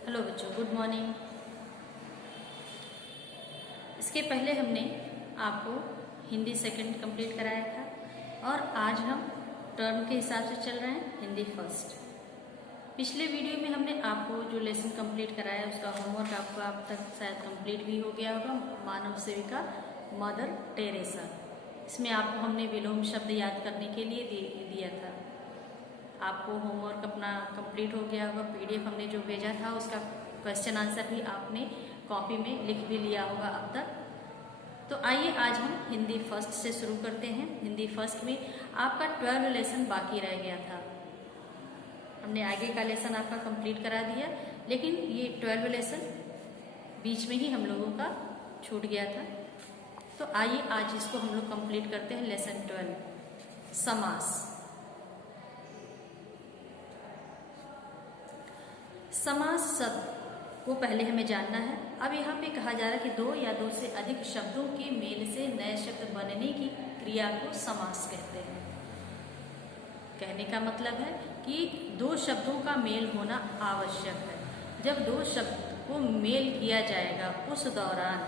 Hello बच्चों, good morning. इसके पहले हमने आपको हिंदी सेकंड कंप्लीट कराया था और आज हम टर्म के हिसाब से चल रहे हैं हिंदी फर्स्ट। पिछले वीडियो में हमने आपको जो लेसन कंप्लीट कराया उसका होमवर्क आपका अब तक शायद कंप्लीट भी हो गया होगा। मानव सेविका मदर टेरेसा, इसमें आपको हमने विलोम शब्द याद करने के लिए दिया था। आपको होमवर्क अपना कंप्लीट हो गया होगा। पीडीएफ हमने जो भेजा था उसका क्वेश्चन आंसर भी आपने कॉपी में लिख भी लिया होगा अब तक। तो आइए आज हम हिंदी फर्स्ट से शुरू करते हैं। हिंदी फर्स्ट में आपका 12 लेसन बाकी रह गया था। हमने आगे का लेसन आपका कंप्लीट करा दिया, लेकिन ये 12 लेसन बीच में ही हम लोगों का छूट गया था। तो आइए आज इसको हम लोग कंप्लीट करते हैं। लेसन 12 समास। समास शब्द को पहले हमें जानना है। अब यहाँ पे कहा जा रहा है कि दो या दो से अधिक शब्दों के मेल से नए शब्द बनने की क्रिया को समास कहते हैं। कहने का मतलब है कि दो शब्दों का मेल होना आवश्यक है। जब दो शब्द को मेल किया जाएगा उस दौरान,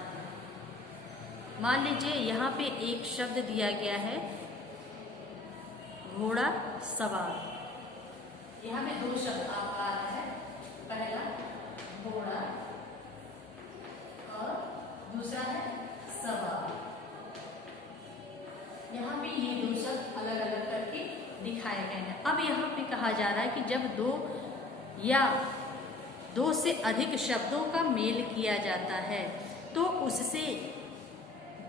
मान लीजिए यहाँ पे एक शब्द दिया गया है घोड़ा सवार। यहाँ पे दो शब्द आपका आ रहा है, पहला घोड़ा और दूसरा है सवार। यहाँ पे ये दो शब्द अलग अलग करके दिखाए गए हैं। अब यहाँ पे कहा जा रहा है कि जब दो या दो से अधिक शब्दों का मेल किया जाता है तो उससे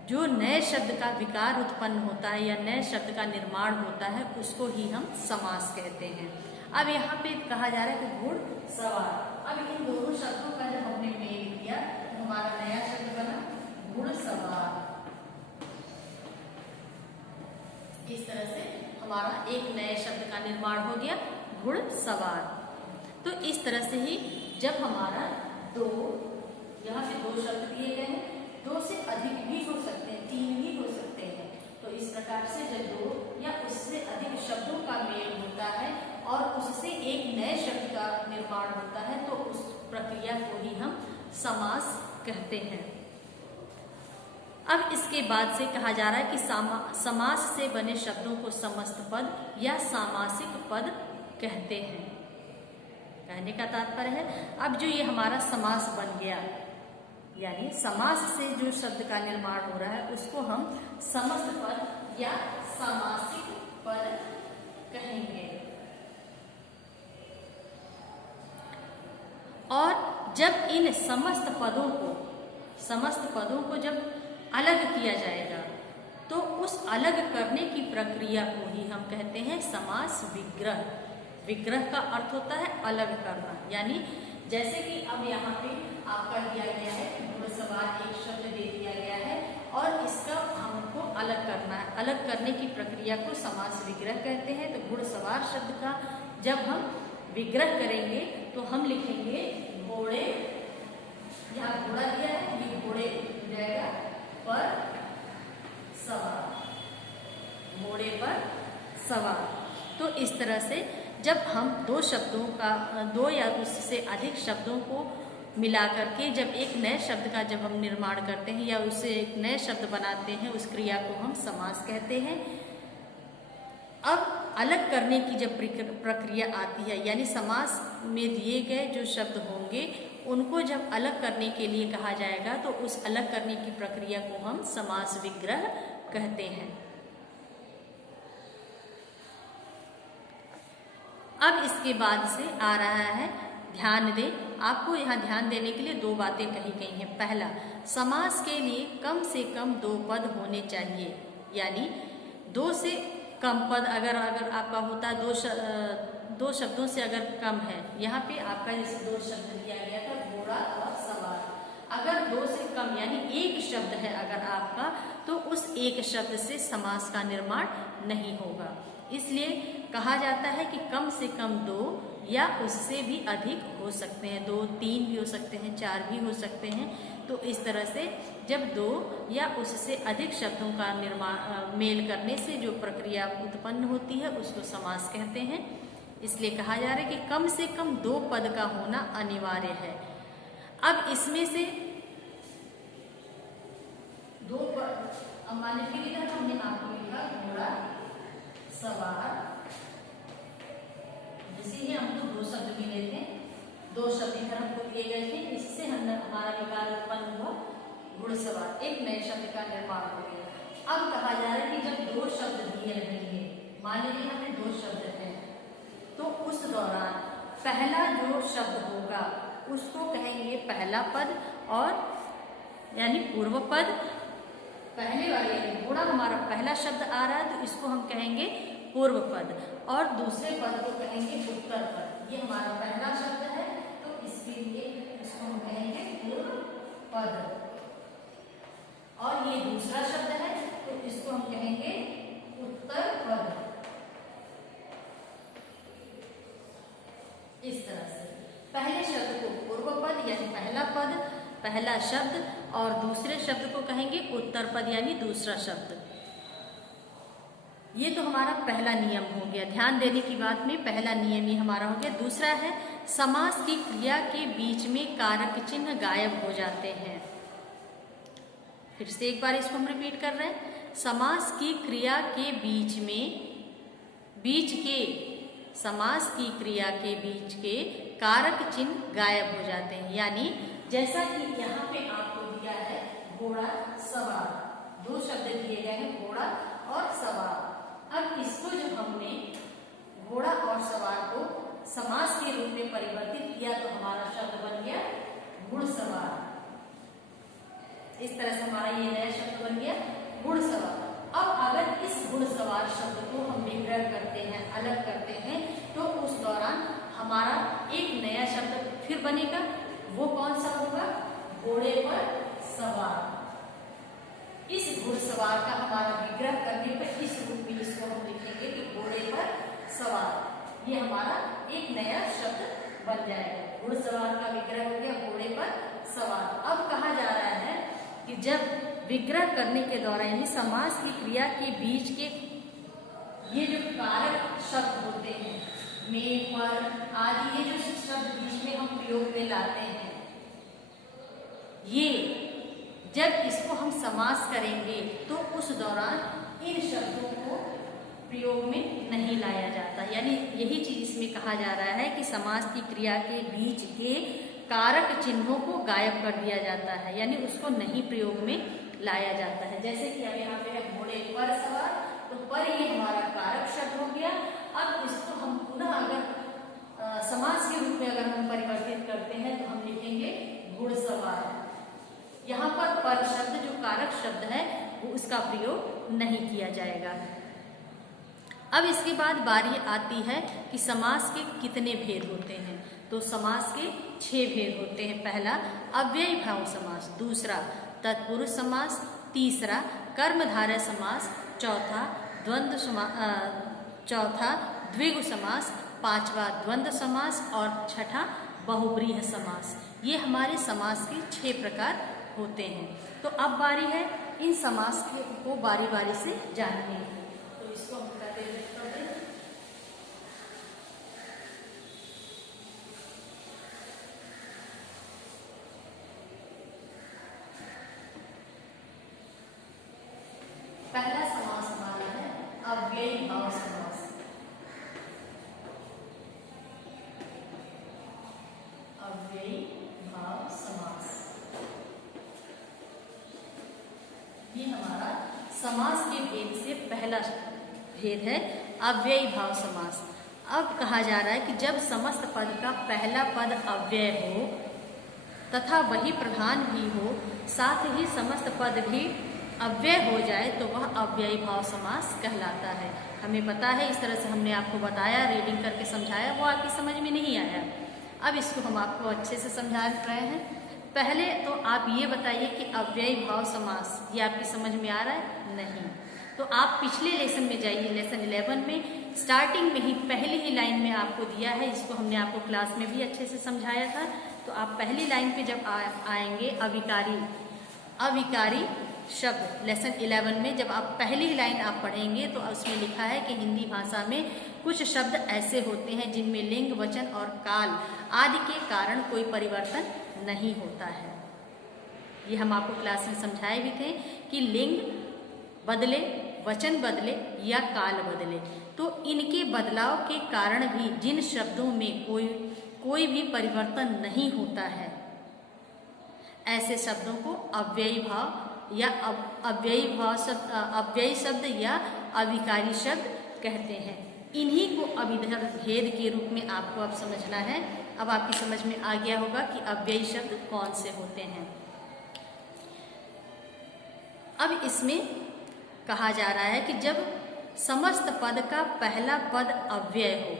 जो नए शब्द का विकार उत्पन्न होता है या नए शब्द का निर्माण होता है उसको ही हम समास कहते हैं। अब यहाँ पे कहा जा रहा है कि घुड़सवार। अब इन दोनों शब्दों का जब हमने मेल किया तो हमारा नया शब्द बना घुड़सवार। इस तरह से हमारा एक नए शब्द का निर्माण हो गया घुड़सवार। तो इस तरह से ही जब हमारा दो, यहाँ पे दो शब्द दिए गए हैं, दो से अधिक भी हो सकते हैं, तीन भी हो सकते हैं। तो इस प्रकार से जब दो या उससे अधिक शब्दों का मेल होता है और उससे एक नए शब्द का निर्माण होता है तो उस प्रक्रिया को ही हम समास कहते हैं। अब इसके बाद से कहा जा रहा है कि समास से बने शब्दों को समस्त पद या सामासिक पद कहते हैं। कहने का तात्पर्य है अब जो ये हमारा समास बन गया, यानी समास से जो शब्द का निर्माण हो रहा है उसको हम समस्त पद या सामासिक पद कहेंगे। और जब इन समस्त पदों को जब अलग किया जाएगा तो उस अलग करने की प्रक्रिया को ही हम कहते हैं समास विग्रह। विग्रह का अर्थ होता है अलग करना, यानी जैसे कि अब यहाँ पे आपका दिया गया है घुड़सवार, एक शब्द दे दिया गया है और इसका हमको अलग करना है। अलग करने की प्रक्रिया को समास विग्रह कहते हैं। तो घुड़सवार शब्द का जब हम विग्रह करेंगे तो हम लिखेंगे घोड़े, यहाँ घोड़ा दिया है, ये घोड़े हो जाएगा पर सवार, घोड़े पर सवार। तो इस तरह से जब हम दो शब्दों का, दो या उससे अधिक शब्दों को मिला करके जब एक नए शब्द का जब हम निर्माण करते हैं या उससे एक नए शब्द बनाते हैं, उस क्रिया को हम समास कहते हैं। अब अलग करने की जब प्रक्रिया आती है, यानी समास में दिए गए जो शब्द होंगे उनको जब अलग करने के लिए कहा जाएगा तो उस अलग करने की प्रक्रिया को हम समास विग्रह कहते हैं। अब इसके बाद से आ रहा है ध्यान दें। आपको यहाँ ध्यान देने के लिए दो बातें कही गई हैं। पहला, समास के लिए कम से कम दो पद होने चाहिए, यानी दो से कम पद अगर आपका होता है दो शब्दों से अगर कम है, यहाँ पे आपका जैसे दो शब्द दिया गया था घोड़ा और सवार, अगर दो से कम यानी एक शब्द है अगर आपका, तो उस एक शब्द से समास का निर्माण नहीं होगा। इसलिए कहा जाता है कि कम से कम दो या उससे भी अधिक हो सकते हैं, दो, तीन भी हो सकते हैं, चार भी हो सकते हैं। तो इस तरह से जब दो या उससे अधिक शब्दों का निर्माण मेल करने से जो प्रक्रिया उत्पन्न होती है उसको समास कहते हैं। इसलिए कहा जा रहा है कि कम से कम 2 पद का होना अनिवार्य है। अब इसमें से 2 पद, अब मान लीजिए इधर हमने आपको लिखा घोड़ा सवार, इसीलिए हमको 2 शब्द मिले थे, 2 शब्द इधर हमको दिए गए थे, इससे हमारा विकार उत्पन्न हुआ घुड़सवार, एक नए शब्द का निर्माण हो गया। अब कहा जा रहा है कि जब 2 शब्द दिए रहेंगे, मान लीजिए हमें 2 शब्द हैं, तो उस दौरान पहला जो शब्द होगा उसको कहेंगे पहला पद, और यानी पूर्व पद। पहले वाले घोड़ा हमारा पहला शब्द आ रहा है तो इसको हम कहेंगे पूर्व पद, और दूसरे पद को कहेंगे उत्तर पद। ये हमारा पहला शब्द है तो इसके लिए इसको हम कहेंगे पूर्व पद, और ये दूसरा शब्द है तो इसको हम कहेंगे उत्तर पद। इस तरह से पहले शब्द को पूर्व पद यानी पहला पद, पहला शब्द, और दूसरे शब्द को कहेंगे उत्तर पद यानी दूसरा शब्द। ये तो हमारा पहला नियम हो गया, ध्यान देने की बात में पहला नियम ही हमारा हो गया। दूसरा है समास की क्रिया के बीच में कारक चिन्ह गायब हो जाते हैं। फिर से एक बार इसको हम रिपीट कर रहे हैं। समास की क्रिया के बीच में, समास की क्रिया के बीच के कारक चिन्ह गायब हो जाते हैं। यानी जैसा कि यहाँ पे आपको दिया है घोड़ा सवार, 2 शब्द दिए गए हैं घोड़ा और सवार। अब इसको जो हमने घोड़ा और सवार को समास के रूप में परिवर्तित किया तो हमारा शब्द बन गया घुड़सवार। इस तरह से हमारा ये नया शब्द बन गया घुड़सवार। अब अगर इस घुड़सवार शब्द को हम विग्रह करते हैं, अलग करते हैं, तो उस दौरान हमारा एक नया शब्द फिर बनेगा। वो कौन सा होगा? घोड़े पर सवार। इस घुड़सवार का हमारा विग्रह करने पर इस रूप में इसको हम लिखेंगे कि घोड़े पर सवार। ये हमारा एक नया शब्द बन जाएगा। घुड़सवार का विग्रह हो गया घोड़े पर सवार। अब कहा जा रहा है कि जब विग्रह करने के दौरान यानी समास की क्रिया के बीच के ये जो कारक शब्द होते हैं, में, पर आदि, ये जो शब्द बीच में हम प्रयोग में लाते हैं, ये जब इसको हम समास करेंगे तो उस दौरान इन शब्दों को प्रयोग में नहीं लाया जाता। यानी यही चीज इसमें कहा जा रहा है कि समास की क्रिया के बीच के कारक चिन्हों को गायब कर दिया जाता है, यानी उसको नहीं प्रयोग में लाया जाता है। जैसे कि अब यहाँ पे है घोड़े पर सवार, तो पर ये हमारा कारक शब्द हो गया। अब इसको हम पुनः अगर समास के रूप में अगर हम परिवर्तित करते हैं तो हम लिखेंगे घुड़सवार। यहाँ पर शब्द जो कारक शब्द है वो उसका प्रयोग नहीं किया जाएगा। अब इसके बाद बारी आती है कि समास के कितने भेद होते हैं। तो समास के 6 भेद होते हैं। पहला अव्ययी भाव समास, दूसरा तत्पुरुष समास, तीसरा कर्मधारय समास, चौथा द्विगु समास, पांचवा द्वंद्व समास और छठा बहुब्रीहि समास। ये हमारे समास के 6 प्रकार होते हैं। तो अब बारी है इन समास को बारी बारी से जानने की। तो इसको हम करते हैं। पहला समास हमारा है अव्ययी भाव समास। अव्ययी भाव समास ये हमारा समास के भेद से पहला भेद है, अव्ययी भाव समास। अब कहा जा रहा है कि जब समस्त पद का पहला पद अव्यय हो तथा वही प्रधान भी हो, साथ ही समस्त पद भी अव्यय हो जाए तो वह अव्ययी भाव समास कहलाता है। हमें पता है, इस तरह से हमने आपको बताया, रीडिंग करके समझाया, वो आपकी समझ में नहीं आया। अब इसको हम आपको अच्छे से समझा रहे हैं। पहले तो आप ये बताइए कि अव्ययी भाव समास ये आपकी समझ में आ रहा है? नहीं। तो आप पिछले लेसन में जाइए, लेसन 11 में स्टार्टिंग में ही पहली ही लाइन में आपको दिया है, इसको हमने आपको क्लास में भी अच्छे से समझाया था। तो आप पहली लाइन पे जब आएंगे अविकारी शब्द लेसन 11 में जब आप पहली लाइन आप पढ़ेंगे तो उसमें लिखा है कि हिंदी भाषा में कुछ शब्द ऐसे होते हैं जिनमें लिंग, वचन और काल आदि के कारण कोई परिवर्तन नहीं होता है। ये हम आपको क्लास में समझाए भी थे कि लिंग बदले, वचन बदले या काल बदले, तो इनके बदलाव के कारण भी जिन शब्दों में कोई भी परिवर्तन नहीं होता है, ऐसे शब्दों को अव्ययी भाव या अव्ययी शब्द या अविकारी शब्द कहते हैं। इन्हीं को अब इधर भेद के रूप में आपको अब समझना है। अब आपकी समझ में आ गया होगा कि अव्ययी शब्द कौन से होते हैं। अब इसमें कहा जा रहा है कि जब समस्त पद का पहला पद अव्यय हो,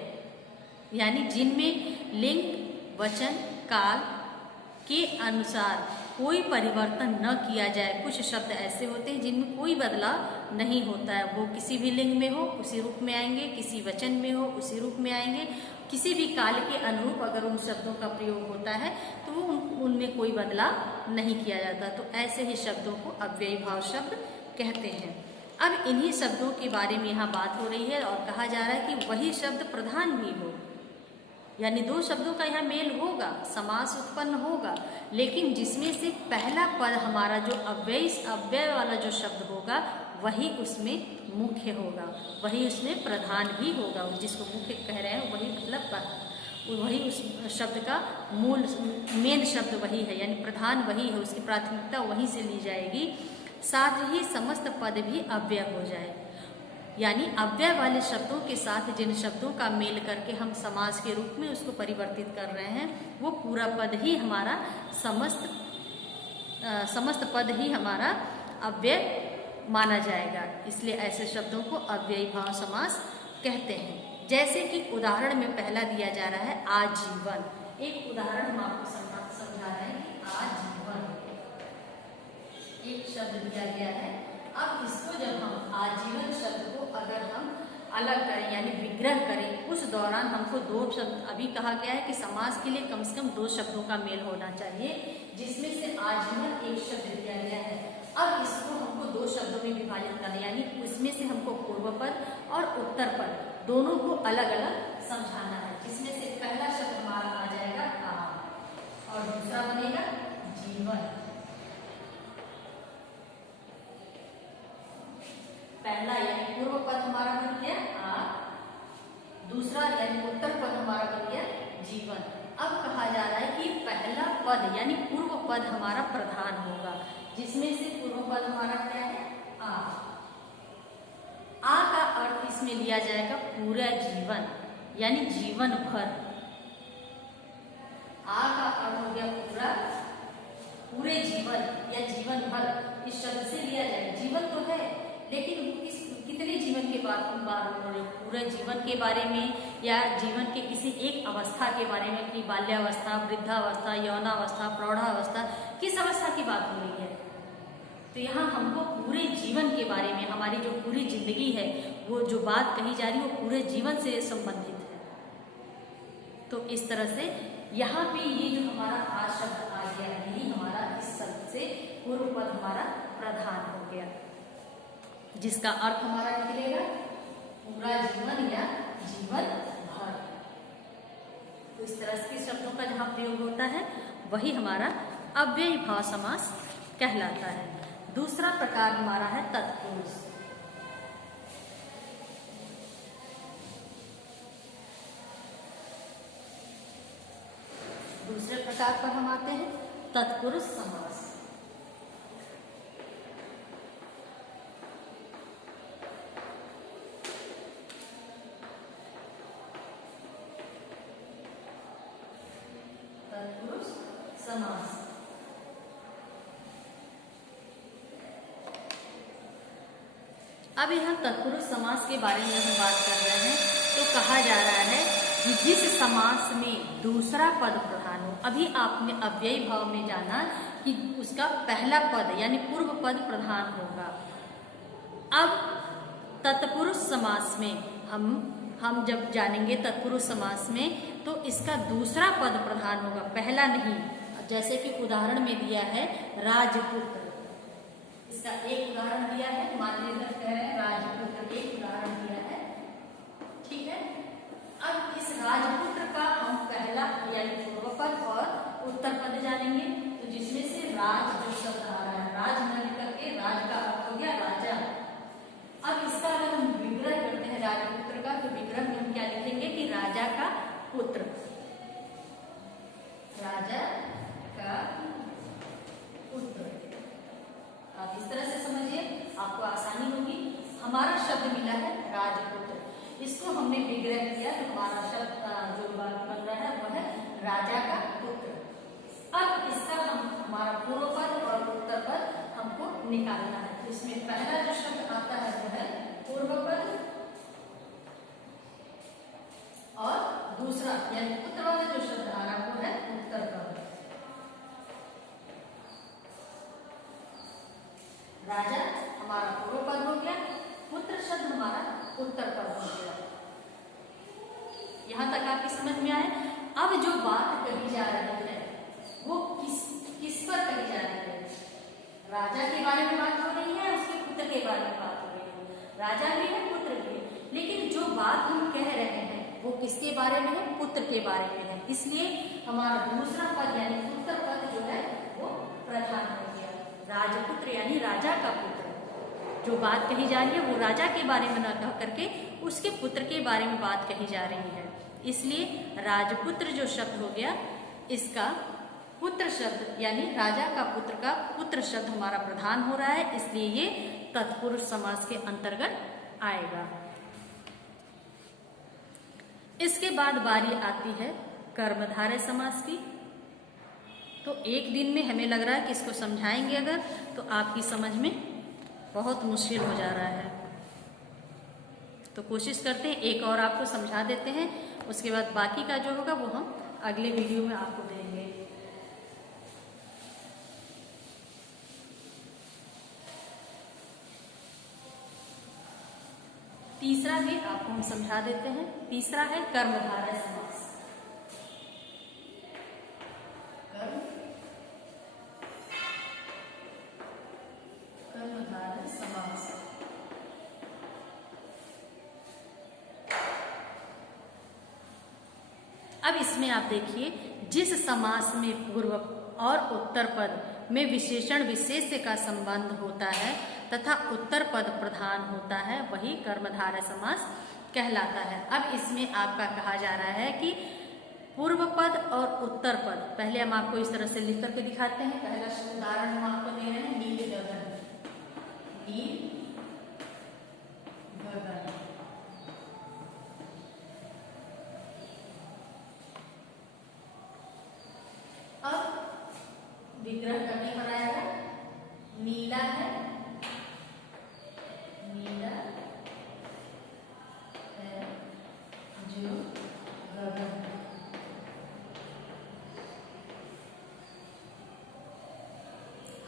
यानी जिनमें लिंग, वचन, काल के अनुसार कोई परिवर्तन न किया जाए। कुछ शब्द ऐसे होते हैं जिनमें कोई बदलाव नहीं होता है, वो किसी भी लिंग में हो उसी रूप में आएंगे, किसी वचन में हो उसी रूप में आएंगे, किसी भी काल के अनुरूप अगर उन शब्दों का प्रयोग होता है तो उनमें कोई बदलाव नहीं किया जाता। तो ऐसे ही शब्दों को अव्ययी भाव शब्द कहते हैं। अब इन्हीं शब्दों के बारे में यहाँ बात हो रही है और कहा जा रहा है कि वही शब्द प्रधान भी हो, यानी दो शब्दों का यहाँ मेल होगा, समास उत्पन्न होगा, लेकिन जिसमें से पहला पद हमारा जो अव्यय वाला जो शब्द होगा वही उसमें मुख्य होगा, वही उसमें प्रधान भी होगा। जिसको मुख्य कह रहे हैं वही मतलब वही उस शब्द का मेन शब्द वही है, यानी प्रधान वही है, उसकी प्राथमिकता वहीं से ली जाएगी। साथ ही समस्त पद भी अव्यय हो जाए, यानी अव्यय वाले शब्दों के साथ जिन शब्दों का मेल करके हम समास के रूप में उसको परिवर्तित कर रहे हैं वो पूरा पद ही हमारा समस्त पद ही हमारा अव्यय माना जाएगा। इसलिए ऐसे शब्दों को अव्ययी भाव समास कहते हैं। जैसे कि उदाहरण में पहला दिया जा रहा है आजीवन। एक उदाहरण हम आपको समझा रहे हैं कि आजीवन एक शब्द दिया गया है। अब इसको जब हम आजीवन शब्द को अगर हम अलग करें यानी विग्रह करें, उस दौरान हमको दो शब्द, अभी कहा गया है कि समास के लिए कम से कम दो शब्दों का मेल होना चाहिए, जिसमें से आजीवन एक शब्द दिया गया है। अब इसको हमको दो शब्दों में विभाजित करना, यानी उसमें से हमको पूर्व पद और उत्तर पद दोनों को अलग अलग समझाना है, जिसमें से पहला शब्द हमारा आ जाएगा आ और दूसरा बनेगा जीवन। पहला यानी पूर्व पद हमारा बन गया आ, दूसरा यानी उत्तर पद हमारा बन गया जीवन। अब कहा जा रहा है कि पहला पद यानी पूर्व पद हमारा प्रधान होगा, जिसमें से पूर्व पद हमारा क्या है आ। आ का अर्थ इसमें लिया जाएगा पूरा जीवन, यानी जीवन भर। आ का अर्थ हो गया पूरे जीवन या जीवन भर, इस शब्द से लिया जाएगा। जीवन तो है लेकिन इस कितने जीवन के बारे पूरे जीवन के बारे में या जीवन के किसी एक अवस्था के बारे में, कि बाल्यावस्था, वृद्धावस्था, यौनावस्था, प्रौढ़ावस्था, किस अवस्था की बात हो रही है। तो यहाँ हमको पूरे जीवन के बारे में, हमारी जो पूरी जिंदगी है वो जो बात कही जा रही है वो पूरे जीवन से संबंधित है। तो इस तरह से यहाँ पे ये जो हमारा आ शब्द आ गया, यही हमारा इस शब्द से पूर्व पद हमारा प्रधान हो गया, जिसका अर्थ हमारा निकलेगा पूरा जीवन या जीवन भर। तो इस तरह के शब्दों का जहाँ प्रयोग होता है वही हमारा अव्ययी भाव समास कहलाता है। दूसरा प्रकार हमारा है तत्पुरुष। दूसरे प्रकार पर हम आते हैं तत्पुरुष समास। तत्पुरुष समास अब यहाँ तत्पुरुष समास के बारे में हम बात कर रहे हैं। तो कहा जा रहा है कि जिस समास में दूसरा पद प्रधान हो, अभी आपने अव्ययी भाव में जाना कि उसका पहला पद यानी पूर्व पद प्रधान होगा। अब तत्पुरुष समास में हम जब जानेंगे तत्पुरुष समास में तो इसका दूसरा पद प्रधान होगा, पहला नहीं। जैसे कि उदाहरण में दिया है राजपुत्र, इसका एक उदाहरण दिया है, मान लीजिए कह रहे हैं राजपुत्र, एक उदाहरण दिया है, ठीक है। अब इस राजपुत्र का हम पहला यानी पूर्व पद और उत्तर पद जानेंगे। तो जिसमें से राज जो शब्द आ रहा है, राज न लेकर के राज का अर्थ हो गया राजा। अब इसका अगर हम विग्रह करते हैं राजपुत्र का, तो विग्रह में हम क्या लिखेंगे कि राजा का पुत्र, राजा का पुत्र। आप इस तरह से समझिए, आपको आसानी होगी। हमारा शब्द मिला है राजपुत्र, इसको हमने विग्रह किया तो हमारा शब्द जो बन रहा है वह है राजा का पुत्र। अब इसका हमारा पूर्व पद और उत्तर पद हमको निकालना है। तो इसमें पहला जो शब्द आता है वो है पूर्व पद, और दूसरा यानी पुत्र वाला जो शब्द आ रहा है वो है उत्तर पद। राजा हमारा पूर्व पद हो गया, पुत्र शब्द हमारा उत्तर पद हो गया। यहां तक आपकी समझ में आए। अब जो बात कही जा रही है वो किस पर कही जा रही है? राजा के बारे में बात हो रही है, उसके पुत्र के बारे में बात हो रही है। राजा भी है, पुत्र भी है, लेकिन जो बात हम कह रहे हैं वो किसके बारे में है? पुत्र के बारे में है। इसलिए हमारा दूसरा पद यानी उत्तर पद जो है वो प्रधान हो गया। राजपुत्र यानी राजा का पुत्र। जो बात कही जा रही है वो राजा के बारे में न कह करके उसके पुत्र के बारे में बात कही जा रही है। इसलिए राजपुत्र जो शब्द हो गया, इसका पुत्र शब्द यानी राजा का पुत्र का पुत्र शब्द हमारा प्रधान हो रहा है, इसलिए ये तत्पुरुष समास के अंतर्गत आएगा। इसके बाद बारी आती है कर्मधारय समास की। तो एक दिन में हमें लग रहा है कि इसको समझाएंगे अगर, तो आपकी समझ में बहुत मुश्किल हो जा रहा है। तो कोशिश करते हैं एक और आपको समझा देते हैं, उसके बाद बाकी का जो होगा वो हम अगले वीडियो में आपको देंगे। तीसरा भी आपको हम समझा देते हैं। तीसरा है कर्मधारय समास। कर्मधारय समास। अब इसमें आप देखिए, जिस समास में पूर्व और उत्तर पद में विशेषण विशेष्य का संबंध होता है तथा उत्तर पद प्रधान होता है, वही कर्मधारय समास कहलाता है। अब इसमें आपका कहा जा रहा है कि पूर्व पद और उत्तर पद, पहले हम आपको इस तरह से लिख करके दिखाते हैं। पहला उदाहरण हम आपको दे रहे हैं, नील गगन। नील गगन। अब विग्रह करने पर आएगा, नीला है, नीला है जो गगन।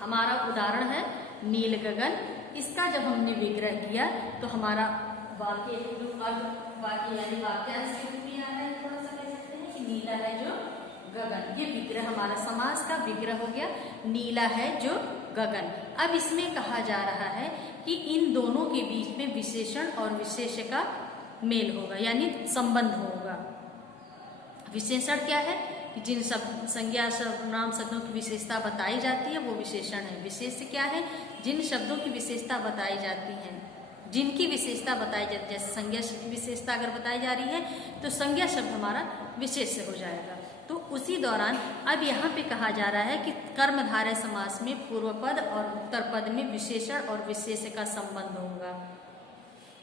हमारा उदाहरण है नील गगन। इसका जब हमने विग्रह किया तो हमारा वाक्य यानी वाक्यांश के रूप में आ रहा है। थोड़ा सा कह सकते हैं कि नीला है जो गगन। ये विग्रह हमारा समास का विग्रह हो गया, नीला है जो गगन। अब इसमें कहा जा रहा है कि इन दोनों के बीच में विशेषण और विशेष्य का मेल होगा, यानी संबंध होगा। विशेषण क्या है कि जिन शब्द संज्ञा सर्वनाम शब्दों की विशेषता बताई जाती है वो विशेषण है। विशेष्य क्या है? जिन शब्दों की विशेषता बताई जाती है, जिनकी विशेषता बताई जाती है। जैसे संज्ञा की विशेषता अगर बताई जा रही है तो संज्ञा शब्द हमारा विशेष्य हो जाएगा। तो उसी दौरान अब यहाँ पे कहा जा रहा है कि कर्मधारय समास में पूर्व पद और उत्तर पद में विशेषण और विशेष्य का संबंध होगा।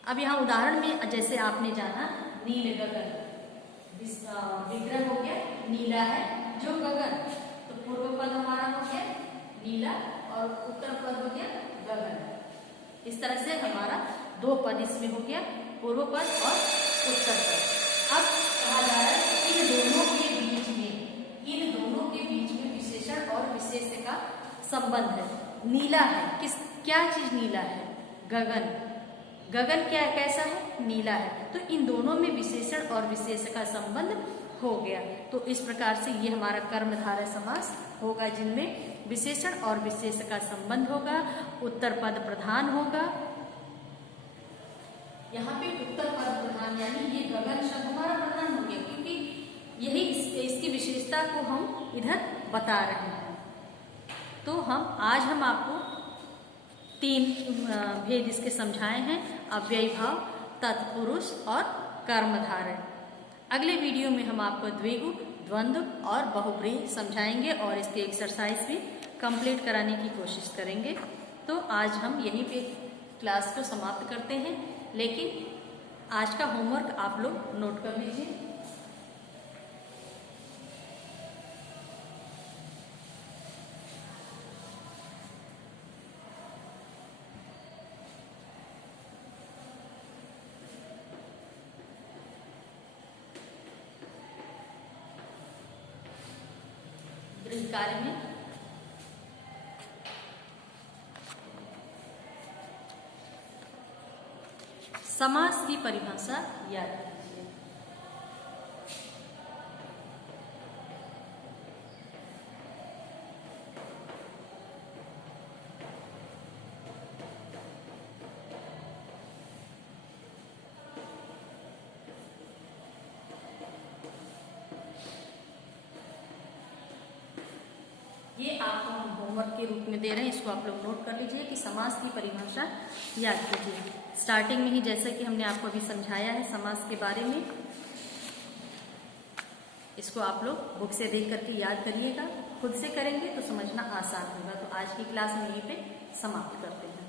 अब यहाँ उदाहरण में जैसे आपने जाना नील गगन, विग्रह हो गया नीला है जो गगन। तो पूर्व पद हमारा हो गया नीला और उत्तर पद हो गया गगन। इस तरह से हमारा दो पद इसमें हो गया, पूर्व पद और उत्तर पद। अब कहा जा रहा है इन दोनों के बीच में विशेषण और विशेष्य का संबंध है। नीला है, क्या चीज नीला है? गगन। गगन क्या कैसा है? नीला है। तो इन दोनों में विशेषण और विशेष्य का संबंध हो गया। तो इस प्रकार से ये हमारा कर्मधारय समास होगा, जिनमें विशेषण और विशेष का संबंध होगा, उत्तर पद प्रधान होगा। यहाँ पे उत्तर पद प्रधान यानी ये गगन शब्द हमारा प्रधान हो गया, क्योंकि यही इसकी विशेषता को हम इधर बता रहे हैं। तो आज हम आपको 3 भेद इसके समझाए हैं, अव्ययी भाव, तत्पुरुष और कर्मधारय। अगले वीडियो में हम आपको द्विगु, द्वंद्व और बहुव्रीहि समझाएंगे और इसके एक्सरसाइज भी कंप्लीट कराने की कोशिश करेंगे। तो आज हम यहीं पे क्लास को समाप्त करते हैं, लेकिन आज का होमवर्क आप लोग नोट कर लीजिए। गृह कार्य में समास की परिभाषा याद कीजिए। ये आपको हम होमवर्क के रूप में दे रहे हैं, इसको आप लोग नोट कर लीजिए कि समास की परिभाषा याद कीजिए। स्टार्टिंग में ही जैसे कि हमने आपको अभी समझाया है समास के बारे में, इसको आप लोग बुक से देख करके याद करिएगा। खुद से करेंगे तो समझना आसान होगा। तो आज की क्लास हम यहीं पे समाप्त करते हैं।